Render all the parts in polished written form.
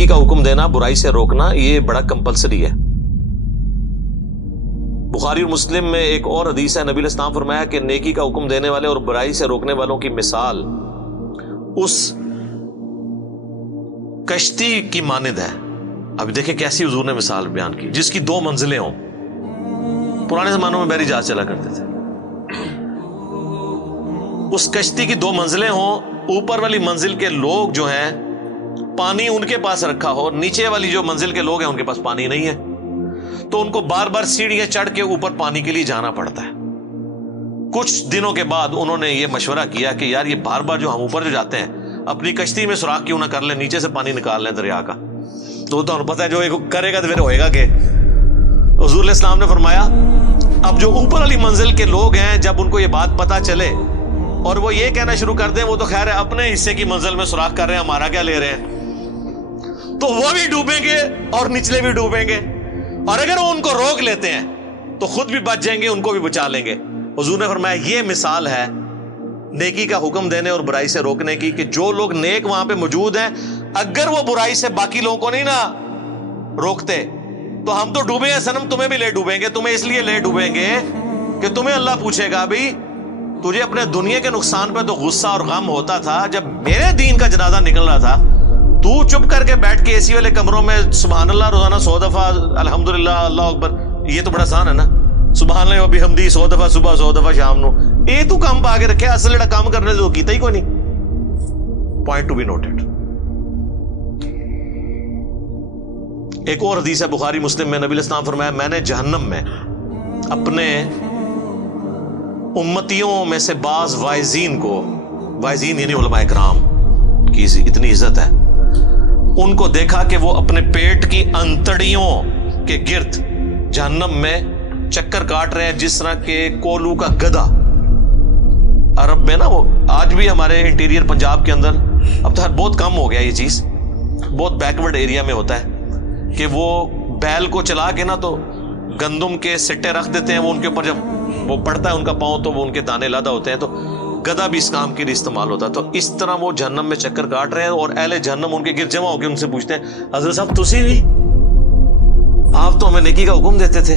نیکی کا حکم دینا، برائی سے روکنا، یہ بڑا کمپلسری ہے۔ بخاری اور مسلم میں ایک اور حدیث ہے، نبی علیہ السلام فرمایا کہ نیکی کا حکم دینے والے اور برائی سے روکنے والوں کی مثال اس کشتی کی مانند ہے۔ اب دیکھیں کیسی حضور نے مثال بیان کی، جس کی 2 منزلیں ہوں۔ پرانے زمانوں میں بحری جہاز چلا کرتے تھے، اس کشتی کی 2 منزلیں ہوں، اوپر والی منزل کے لوگ جو ہیں پانی ان کے پاس رکھا ہو، نیچے والی جو منزل کے لوگ ہیں ان کے پاس پانی نہیں ہے، تو ان کو بار بار سیڑھیاں چڑھ کے اوپر پانی کے لیے جانا پڑتا ہے۔ کچھ دنوں کے بعد انہوں نے یہ مشورہ کیا کہ یار یہ بار بار جو ہم اوپر جو جاتے ہیں اپنی کشتی میں سوراخ کیوں نہ کر لیں، نیچے سے پانی نکال لیں دریا کا، تو انہیں پتہ ہے جو کرے گا تو پھر ہوئے گا کہ حضور علیہ السلام نے فرمایا اب جو اوپر والی منزل کے لوگ ہیں جب ان کو یہ بات پتہ چلے اور وہ یہ کہنا شروع کر دیں وہ تو خیر ہے اپنے حصے کی منزل میں سوراخ کر رہے ہیں، ہمارا کیا لے رہے ہیں، تو وہ بھی ڈوبیں گے اور نچلے بھی ڈوبیں گے، اور اگر وہ ان کو روک لیتے ہیں تو خود بھی بچ جائیں گے، ان کو بھی بچا لیں گے۔ حضور نے فرمایا یہ مثال ہے نیکی کا حکم دینے اور برائی سے روکنے کی، کہ جو لوگ نیک وہاں پہ موجود ہیں اگر وہ برائی سے باقی لوگوں کو نہیں نہ روکتے تو ہم تو ڈوبے ہیں صنم، تمہیں بھی لے ڈوبیں گے، تمہیں اس لیے لے ڈوبیں گے کہ تمہیں اللہ پوچھے گا بھائی تجھے اپنے دنیا کے نقصان پہ تو غصہ اور غم ہوتا تھا، جب میرے دین کا جنازہ نکل رہا تھا تو چپ کر کے بیٹھ کے اے سی والے کمروں میں سبحان اللہ روزانہ 100 دفعہ الحمدللہ اللہ اکبر، یہ تو بڑا آسان ہے نا، سبحان اللہ و بحمدی 100 دفعہ صبح 100 دفعہ شام نو، یہ تو کام پا کے رکھے، اصل جڑا کام کرنے تو کیتا ہی کوئی نہیں۔ Point to be noted. ایک اور حدیث ہے بخاری مسلم میں، نبی علیہ السلام فرمایا میں نے جہنم میں اپنے امتیوں میں سے بعض وائزین کو، وائزین یعنی علماء کرام کی اتنی عزت ہے، ان کو دیکھا کہ وہ اپنے پیٹ کی انتڑیوں کے گرد جہنم میں چکر کاٹ رہے ہیں جس طرح کہ کولو کا گدھا۔ عرب میں نا وہ آج بھی ہمارے انٹیریئر پنجاب کے اندر اب تو بہت کم ہو گیا یہ چیز، بہت بیکورڈ ایریا میں ہوتا ہے کہ وہ بیل کو چلا کے نا تو گندم کے سٹے رکھ دیتے ہیں، وہ ان کے اوپر جب وہ پڑتا ہے ان کا پاؤں تو وہ ان کے دانے لادا ہوتے ہیں، تو گدھا بھی اس کام کے لیے استعمال ہوتا ہے۔ تو اس طرح وہ جہنم میں چکر کاٹ رہے ہیں اور اہل جہنم ان کے گرد جمع ہو کے ان سے پوچھتے ہیں حضرت صاحب تسی بھی، آپ تو ہمیں نیکی کا حکم دیتے تھے،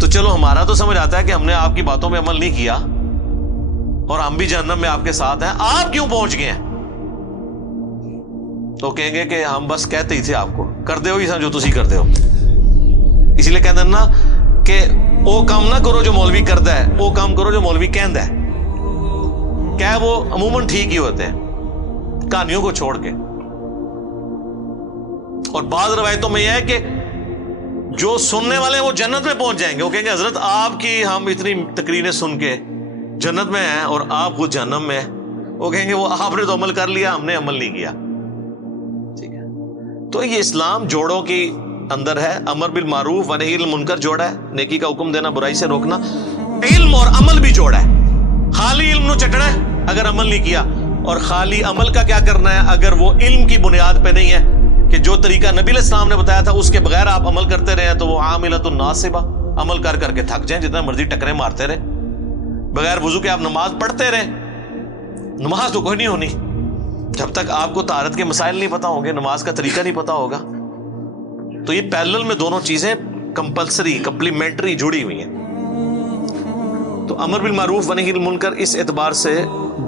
تو چلو ہمارا تو سمجھ آتا ہے کہ ہم نے آپ کی باتوں پہ عمل نہیں کیا اور ہم بھی جہنم میں آپ کے ساتھ ہیں، آپ کیوں پہنچ گئے ہیں؟ تو کہیں گے کہ ہم بس کہتے ہی تھے آپ کو، کر دے ہو یہ جو تسی کر دے ہو، اسی لیے کہتے ہیں نا کہ وہ کام نہ کرو جو مولوی کرتا ہے، وہ کام کرو جو مولوی کہندا ہے، کیا وہ عموماً ٹھیک ہی ہوتے ہیں کہانیوں کو چھوڑ کے۔ اور بعض روایتوں میں یہ ہے کہ جو سننے والے ہیں وہ جنت میں پہنچ جائیں گے، وہ کہیں گے حضرت آپ کی ہم اتنی تقریریں سن کے جنت میں ہیں اور آپ خود جہنم میں ہیں، وہ کہیں گے وہ آپ نے تو عمل کر لیا، ہم نے عمل نہیں کیا۔ ٹھیک ہے، تو یہ اسلام جوڑوں کی اندر ہے، امر بالمعروف و نہی عن المنکر جوڑا ہے، نیکی کا حکم دینا برائی سے روکنا، علم اور عمل بھی جوڑا ہے، خالی علم نو چٹنا ہے اگر عمل نہیں کیا، اور خالی عمل کا کیا کرنا ہے اگر وہ علم کی بنیاد پہ نہیں ہے کہ جو طریقہ نبی علیہ السلام نے بتایا تھا اس کے بغیر آپ عمل کرتے رہے تو وہ عاملۃ ناصبہ، عمل کر کر کے تھک جائیں، جتنا مرضی ٹکریں مارتے رہے، بغیر وضو کے آپ نماز پڑھتے رہے، نماز تو کوئی نہیں ہونی جب تک آپ کو طہارت کے مسائل نہیں پتا ہوں گے، نماز کا طریقہ نہیں پتا ہوگا۔ تو یہ پیرلل میں دونوں چیزیں کمپلسری کمپلیمنٹری جڑی ہوئی ہیں۔ تو امر بالمعروف و نہی عن المنکر اس اعتبار سے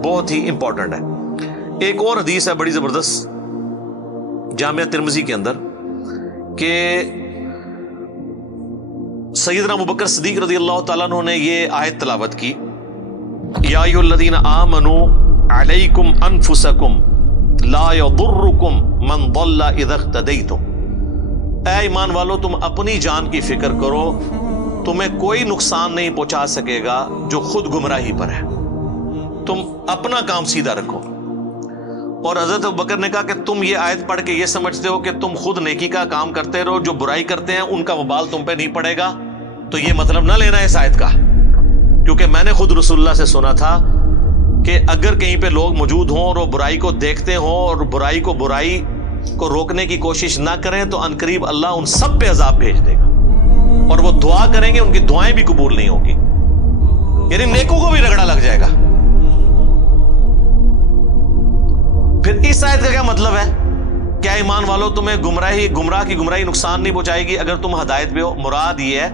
بہت ہی امپورٹنٹ ہے۔ ایک اور حدیث ہے بڑی زبردست جامعہ ترمذی کے اندر کہ سیدنا ابوبکر صدیق رضی اللہ تعالیٰ عنہ نے یہ آیت تلاوت کی، یا ایھا الذین آمنوا علیکم انفسکم لا یضرکم من ضل اذا اہتدیتم، اے ایمان والو تم اپنی جان کی فکر کرو، تمہیں کوئی نقصان نہیں پہنچا سکے گا جو خود گمراہی پر ہے، تم اپنا کام سیدھا رکھو۔ اور حضرت ابوبکر نے کہا کہ تم یہ آیت پڑھ کے یہ سمجھتے ہو کہ تم خود نیکی کا کام کرتے رہو، جو برائی کرتے ہیں ان کا وبال تم پہ نہیں پڑے گا، تو یہ مطلب نہ لینا ہے اس آیت کا، کیونکہ میں نے خود رسول اللہ سے سنا تھا کہ اگر کہیں پہ لوگ موجود ہوں اور وہ برائی کو دیکھتے ہوں اور برائی کو روکنے کی کوشش نہ کریں تو عنقریب اللہ ان سب پہ عذاب بھیج دے گا، اور وہ دعا کریں گے ان کی دعائیں بھی قبول نہیں ہوگی، یعنی نیکوں کو بھی رگڑا لگ جائے گا۔ پھر اس آیت کا کیا مطلب ہے کیا ایمان والو تمہیں گمراہ کی گمراہی نقصان نہیں پہنچائے گی اگر تم ہدایت پہ ہو؟ مراد یہ ہے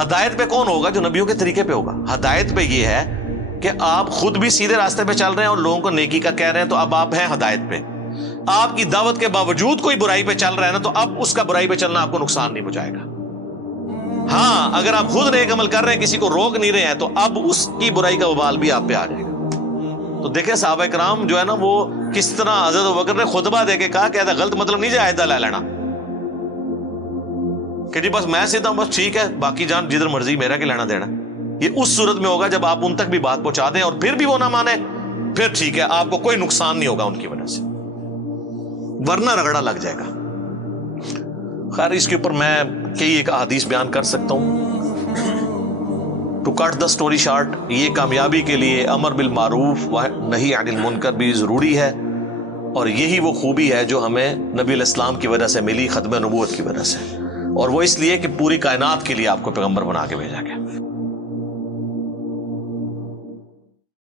ہدایت پہ کون ہوگا؟ جو نبیوں کے طریقے پہ ہوگا۔ ہدایت پہ یہ ہے کہ آپ خود بھی سیدھے راستے پہ چل رہے ہیں اور لوگوں کو نیکی کا کہہ رہے ہیں، تو اب آپ ہیں ہدایت پہ۔ آپ کی دعوت کے باوجود کوئی برائی پہ چل رہا ہے نا، تو اب اس کا برائی پہ چلنا آپ کو نقصان نہیں پہنچائے گا۔ ہاں اگر آپ خود نیک عمل کر رہے ہیں، کسی کو روک نہیں رہے ہیں، تو اب اس کی برائی کا وبال بھی آپ پہ آ جائے گا۔ تو دیکھیں صحابہ کرام جو ہے نا، وہ کس طرح حضرت ابوبکر نے خطبہ دے کے کہا کہ ایسا غلط مطلب نہیں جائے لے لینا کہ جی بس میں سیدھا ہوں، بس ٹھیک ہے، باقی جان جدھر مرضی، میرا کہ لینا دینا۔ یہ اس صورت میں ہوگا جب آپ ان تک بھی بات پہنچا دیں اور پھر بھی وہ نہ مانے، پھر ٹھیک ہے، آپ کو کوئی نقصان نہیں ہوگا ان کی وجہ سے، ورنہ رگڑا لگ جائے گا۔ خیر اس کے اوپر میں کئی ایک احادیث بیان کر سکتا ہوں۔ To cut the story short, یہ کامیابی کے لیے امر بالمعروف و نہی عن المنکر بھی ضروری ہے، اور یہی وہ خوبی ہے جو ہمیں نبی علیہ السلام کی وجہ سے ملی، ختم نبوت کی وجہ سے، اور وہ اس لیے کہ پوری کائنات کے لیے آپ کو پیغمبر بنا کے بھیجا گیا۔